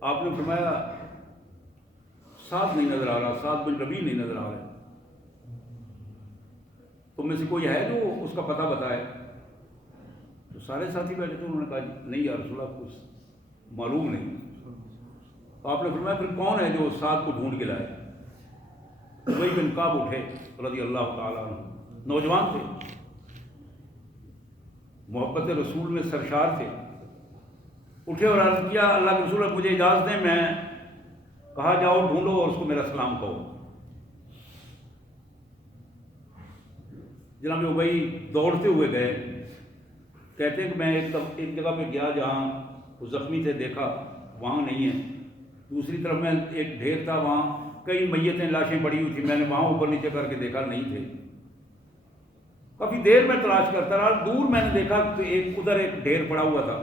آپ نے فرمایا سعد نہیں نظر آ رہا، سعد بن ربیع نہیں نظر آ رہا، تم میں سے کوئی ہے جو اس کا پتہ بتائے؟ تو سارے ساتھی بیٹھے تھے، انہوں نے کہا نہیں یا رسول اللہ کچھ معلوم نہیں۔ تو آپ نے فرمایا پھر کون ہے جو سعد کو ڈھونڈ کے لائے؟ ابی بن کعب اٹھے رضی اللہ تعالیٰ عنہ، نوجوان تھے، محبت رسول میں سرشار تھے، اٹھے اور عرض کیا اللہ کے رسول مجھے اجازت دیں، میں کہا جاؤ ڈھونڈو اور اس کو میرا سلام کہو۔ جناب ابی دوڑتے ہوئے گئے، کہتے ہیں کہ میں ایک جگہ پہ گیا جہاں وہ زخمی تھے، دیکھا وہاں نہیں ہے، دوسری طرف میں ایک ڈھیر تھا، وہاں کئی میتیں لاشیں پڑی ہوئی تھی، میں نے وہاں اوپر نیچے کر کے دیکھا نہیں تھے، کافی دیر میں تلاش کرتا رہا، دور میں نے دیکھا کہ ادھر ایک ڈھیر پڑا ہوا تھا،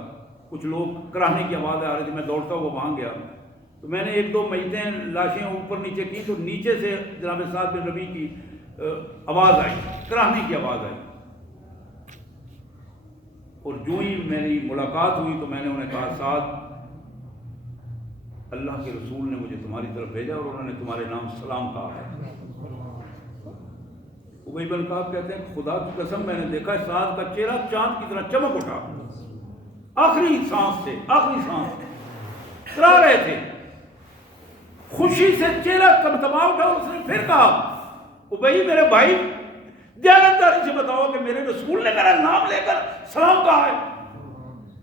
کچھ لوگ کراہنے کی آواز آ رہی تھی، میں دوڑتا ہوا وہاں گیا تو میں نے ایک دو میتیں لاشیں اوپر نیچے کی تو نیچے سے جناب سعد بن ربیع کی آواز آئی، کراہنے کی آواز آئی، اور جو ہی میری ملاقات ہوئی تو میں نے انہیں کہا سعد اللہ کے رسول نے مجھے تمہاری طرف بھیجا اور انہوں نے تمہارے نام سلام کہا ہے۔ ابی بن کعب کہتے ہیں خدا کی قسم میں نے دیکھا سعد کا چہرہ چاند کی طرح چمک اٹھا، آخری سانس سے کرا رہے تھے، خوشی سے چہرہ تمتما اٹھا، اس نے پھر کہا ابی میرے بھائی دیانتداری سے بتاؤ کہ میرے رسول نے میرا نام لے کر سلام کہا ہے؟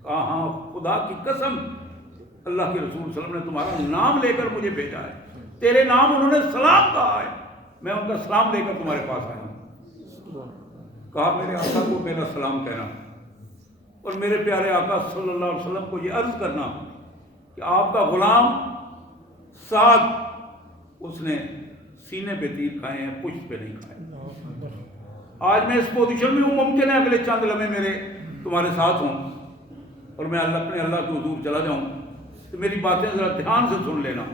کہا ہاں خدا کی قسم اللہ کے رسول صلی اللہ علیہ وسلم نے تمہارا نام لے کر مجھے بھیجا ہے، تیرے نام انہوں نے سلام کہا ہے، میں ان کا سلام لے کر تمہارے پاس آیا ہوں۔ کہا میرے آقا کو میرا سلام کہنا اور میرے پیارے آقا صلی اللہ علیہ وسلم کو یہ عرض کرنا کہ آپ کا غلام سعد اس نے سینے پہ تیر کھائے ہیں، پشت پہ نہیں کھائے۔ آج میں اس پوزیشن میں ہوں، ممکن ہے اگلے چند لمحے میرے تمہارے ساتھ ہوں اور میں اپنے اللہ کے حضور چلا جاؤں، تو میری باتیں ذرا دھیان سے سن لینا،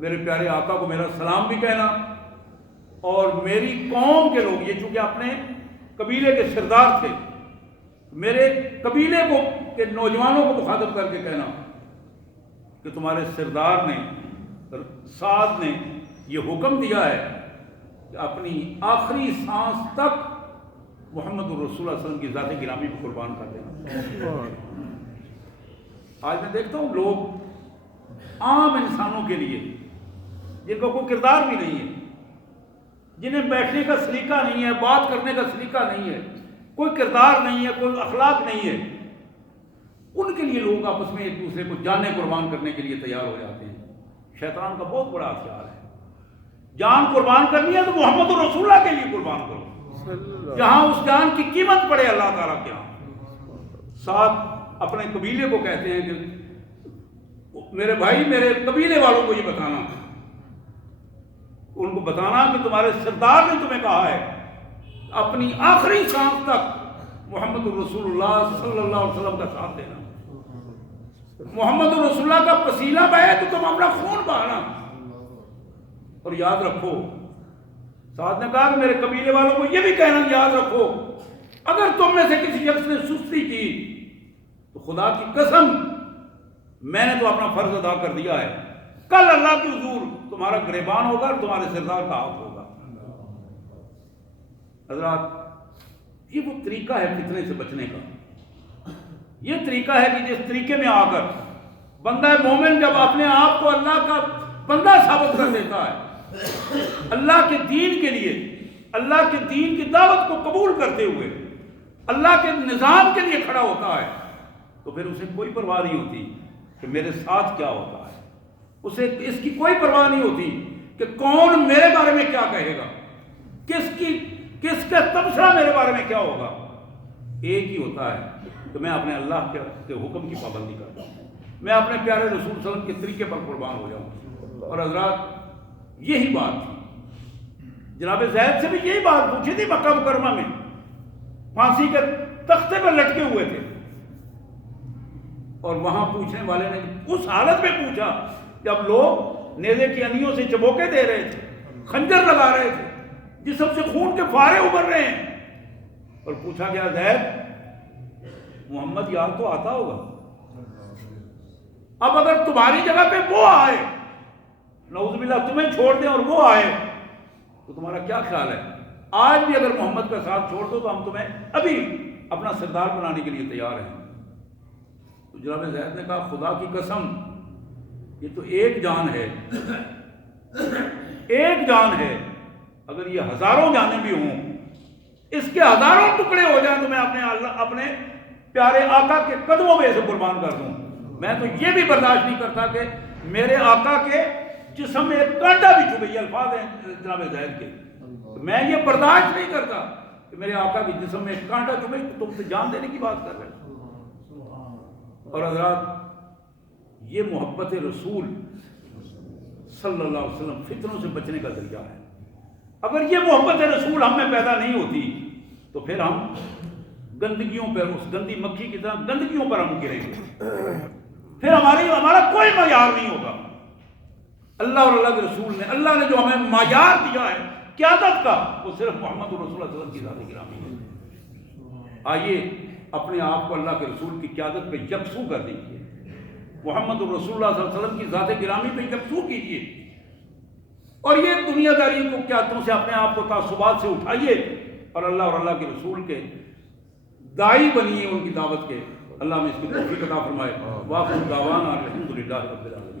میرے پیارے آقا کو میرا سلام بھی کہنا، اور میری قوم کے لوگ، یہ چونکہ اپنے قبیلے کے سردار تھے، میرے قبیلے کو کے نوجوانوں کو مخاطب کر کے کہنا کہ تمہارے سردار نے سعد نے یہ حکم دیا ہے کہ اپنی آخری سانس تک محمد الرسول صلی اللہ علیہ وسلم کی ذات گرامی کو قربان کر دینا۔ آج میں دیکھتا ہوں لوگ عام انسانوں کے لیے جن کا کوئی کردار بھی نہیں ہے، جنہیں بیٹھنے کا سلیقہ نہیں ہے، بات کرنے کا سلیقہ نہیں ہے، کوئی کردار نہیں ہے، کوئی اخلاق نہیں ہے، ان کے لیے لوگ آپس میں ایک دوسرے کو جانیں قربان کرنے کے لیے تیار ہو جاتے ہیں۔ شیطان کا بہت بڑا ہتھیار ہے، جان قربان کرنی ہے تو محمد الرسول اللہ کے لیے قربان کرو، جہاں اس جان کی قیمت پڑے اللہ تعالیٰ کے ہاں۔ ساتھ اپنے قبیلے کو کہتے ہیں کہ میرے بھائی میرے قبیلے والوں کو یہ بتانا، ان کو بتانا کہ تمہارے سردار نے تمہیں کہا ہے اپنی آخری سانس تک محمد الرسول اللہ صلی اللہ علیہ وسلم کا ساتھ دینا، محمد الرسول اللہ کا پسینہ بہے تو تم اپنا خون بہانا، اور یاد رکھو ساتھ نے کہا کہ میرے قبیلے والوں کو یہ بھی کہنا یاد رکھو اگر تم میں سے کسی شخص نے سستی کی تو خدا کی قسم میں نے تو اپنا فرض ادا کر دیا ہے، کل اللہ کے حضور تمہارا گریبان ہوگا اور تمہارے سردار کا ہاتھ ہوگا۔ حضرات یہ وہ طریقہ ہے فتنے سے بچنے کا، یہ طریقہ ہے کہ جس طریقے میں آ کر بندہ مومن جب اپنے آپ کو اللہ کا بندہ ثابت کر دیتا ہے، اللہ کے دین کے لیے، اللہ کے دین کی دعوت کو قبول کرتے ہوئے اللہ کے نظام کے لیے کھڑا ہوتا ہے، تو پھر اسے کوئی پرواہ نہیں ہوتی کہ میرے ساتھ کیا ہوتا ہے، اسے اس کی کوئی پرواہ نہیں ہوتی کہ کون میرے بارے میں کیا کہے گا، کس کا تبصرہ میرے بارے میں کیا ہوگا۔ ایک ہی ہوتا ہے کہ میں اپنے اللہ کے حکم کی پابندی کرتا ہوں، میں اپنے پیارے رسول صلی اللہ علیہ وسلم کے طریقے پر قربان ہو جاؤں۔ اور حضرات یہی بات تھی، جناب زید سے بھی یہی بات پوچھی تھی مکہ مکرمہ میں، پھانسی کے تختے پر لٹکے ہوئے تھے، اور وہاں پوچھنے والے نے اس حالت میں پوچھا جب لوگ نیزے کی انیوں سے چبوکے دے رہے تھے، خنجر لگا رہے تھے، جسم سے خون کے فارے ابھر رہے ہیں، اور پوچھا گیا زید محمد یاد تو آتا ہوگا؟ اب اگر تمہاری جگہ پہ وہ آئے، نعوذ باللہ تمہیں چھوڑ دیں اور وہ آئے تو تمہارا کیا خیال ہے؟ آج بھی اگر محمد کا ساتھ چھوڑ دو تو ہم تمہیں ابھی اپنا سردار بنانے کے لیے تیار ہیں۔ تو جناب زید نے کہا خدا کی قسم یہ تو ایک جان ہے، ایک جان ہے، اگر یہ ہزاروں جانیں بھی ہوں، اس کے ہزاروں ٹکڑے ہو جائیں تو میں اپنے پیارے آقا کے قدموں میں اسے قربان کر دوں۔ میں تو یہ بھی برداشت نہیں کرتا کہ میرے آقا کے جسم میں ایک کانٹا بھی چبھے، یہ الفاظ ہیں جناب زید کے، میں یہ برداشت نہیں کرتا کہ میرے آقا کے جسم میں ایک کانٹا چبھے، تو تم سے جان دینے کی بات کر رہے ہیں۔ اور حضرات یہ محبت رسول صلی اللہ علیہ وسلم فتنوں سے بچنے کا ذریعہ ہے۔ اگر یہ محبت رسول ہم میں پیدا نہیں ہوتی تو پھر ہم گندگیوں پر، اس گندی مکھی کی طرح گندگیوں پر ہم گریں گے، پھر ہمارا کوئی معیار نہیں ہوگا۔ اللہ اور اللہ کے رسول نے، اللہ نے جو ہمیں معیار دیا ہے قیادت کا، وہ صرف محمد رسول اللہ صلی اللہ علیہ وسلم کی ذات گرامی ہے۔ آئیے اپنے آپ کو اللہ کے رسول کی قیادت پہ یکسو کر دیجیے، محمد رسول اللہ صلی اللہ علیہ وسلم کی ذات گرامی پہ یکسو کیجیے، اور یہ دنیا داری کو قیادتوں سے اپنے آپ کو تعصبات سے اٹھائیے اور اللہ اور اللہ کے رسول کے داعی بنیے، ان کی دعوت کے۔ اللہ میں اس کی توفیق عطا فرمائے۔ واخر دعوانا الحمدللہ رب العالمین۔